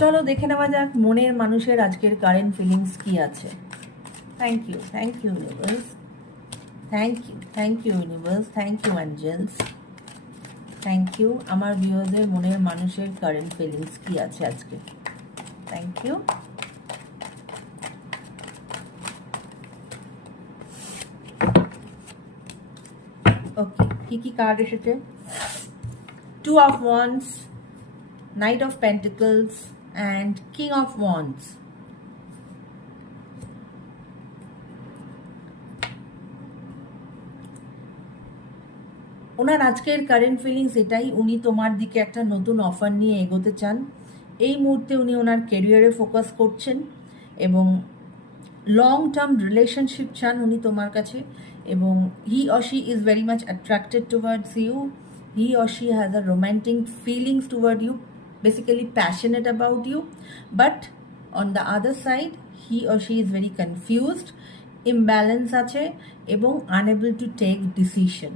চলো দেখে নেওয়া যাক মনের মানুষের আজকের কারেন্ট ফিলিংস কি আছে। Thank you universe, thank you universe, thank you angels, thank you. আমার ভিউয়ারদের মনের মানুষের কারেন্ট ফিলিংস কি আছে আজকে, থ্যাংক ইউ। ওকে, কি কার্ড এসেছে? 2 of Wands, Knight of Pentacles and King of Wands. ওনার আজকের কারেন্ট ফিলিংস এটাই, উনি তোমার দিকে একটা নতুন অফার নিয়ে এগোতে চান। এই মুহূর্তে উনি ওনার ক্যারিয়ারে ফোকাস করছেন এবং লং টার্ম রিলেশনশিপ চান উনি তোমার কাছে, এবং he or she is very much attracted towards you. He or she has a romantic feelings toward you, basically passionate about you, but on the other side he or she is very confused, imbalance আছে এবং unable to take decision.